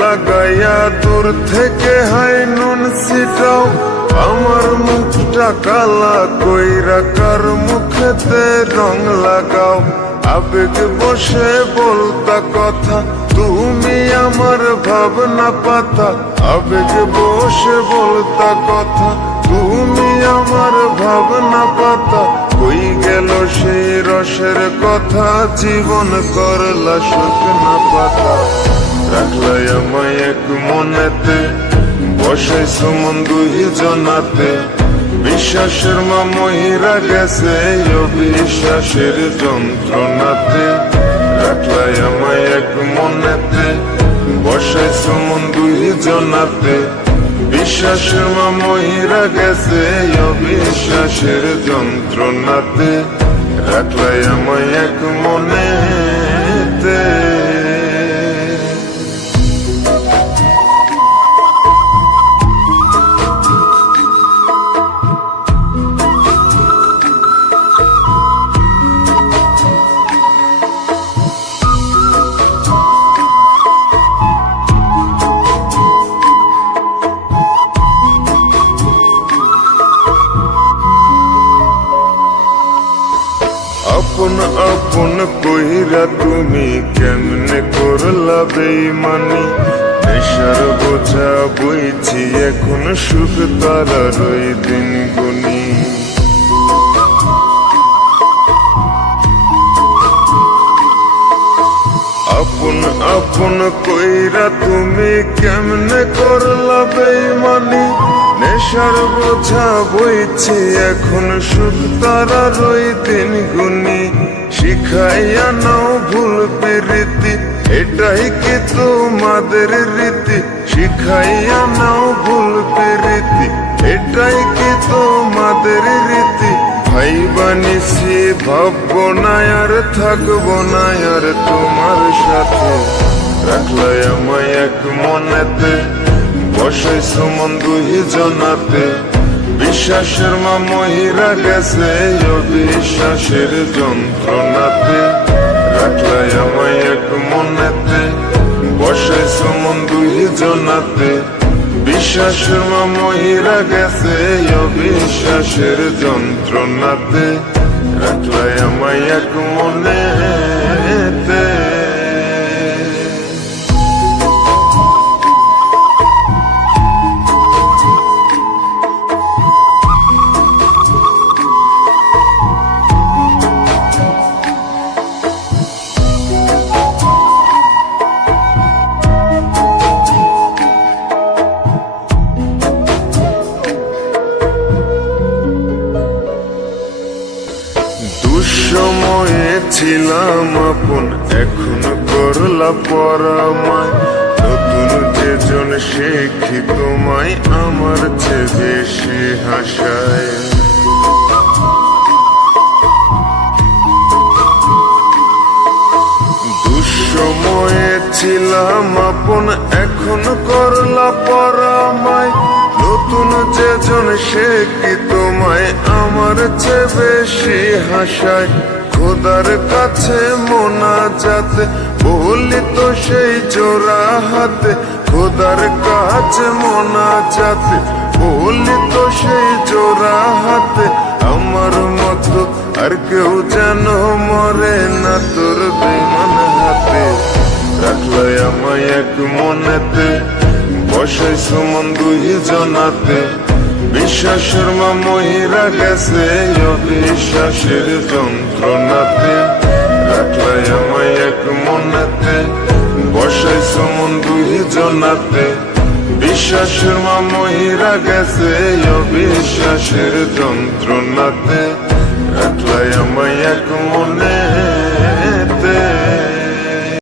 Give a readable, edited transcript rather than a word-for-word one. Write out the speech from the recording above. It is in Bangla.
লাগাইয়া দূর থেকে হাই নুন ছিটাও, আমার মুখটা কালা কইরা কার মুখেতে রং লাগাও। আবেগ বসে বলতা কথা, তুমি আমার ভাবনা পাতা। আবেগ বসে বলতা কথা, তুমি আমার ভাবনা পাতা। কই গেল সেই রসের কথা, জীবন করলা শুকনা পাতা। রাখলাই আমায় এক মনেতে, বসাইছো মন দুই জনাতে। বিশ্বাসের মা মহিরা গেছে অবিশ্বাসের যন্ত্রণাতে। রাখলাই আমায় এক মনেতে, বসাইছো মন দুই জনাতে। বিশ্বাসের মা মহিরা গেছে অবিশ্বাসের যন্ত্রণাতে। রাখলাই আমায় এক মনেতে। আপন আপন কইরা তুমি কেমনে করলা বেইমানি। নেশার বোঝা বইছি এখন, সুখ তারার ওই দিন গুনি। আপন আপন কইরা তুমি কেমনে করলা বেইমানি। নেশার বোঝা বইছি এখন, সুখ তারার ওই দিন গুনি। শিখাইয়া নাও ভুল প্রীতি, এটাই কি তোমাদের রীতি। শিখাইয়া নাও ভুল প্রীতি, এটাই কি তোমাদের রীতি। ভাই বানিছি ভাববো না আর থাকবো না আর তোমার সাথে। রাখলাই আমায় এক মনেতে, বসাইছো মন দুই জনাতে। বিশ্বাসের মা মহিরা গেছে অবিশ্বাসের যন্ত্রণাতে। রাখলাই আমায় এক মনেতে, বসাইছো মন দুই জনাতে। বিশ্বাসের মা মহিরা গেছে অবিশ্বাসের যন্ত্রণাতে। রাখলাই আমায় এক মনেতে। দুঃসময়ে ছিলাম আপন, এখন করলা পরামায়। নতুন যেজন শেখি তোমায়, আমার চেয়ে বেশি হাসায়। দুঃসময়ে ছিলাম আপন, এখন করলা পরামায়। নতুন যেজন শেখি তোমায়, আমার চেয়ে বেশি হাসায়। খোদার কাছে মোনাজাতে বলি তো সেই জোড়া হাতে। খোদার কাছে মোনাজাতে বলি তো সেই জোড়া হাতে। আমার মতো আর কেউ যেন মরে না তোর বেমান হাতে। রাখলাই আমায় এক মনেতে, বসাইছো মন দুই জনাতে। বিশ্বাসের মা মহিরা গেছে অবিশ্বাসের যন্ত্রণাতে। রাখলাই আমায় এক মনেতে, বসাইছো মন দুই জনাতে। বিশ্বাসের মা মহিরা গেছে অবিশ্বাসের যন্ত্রণাতে। রাখলাই আমায় এক মনে।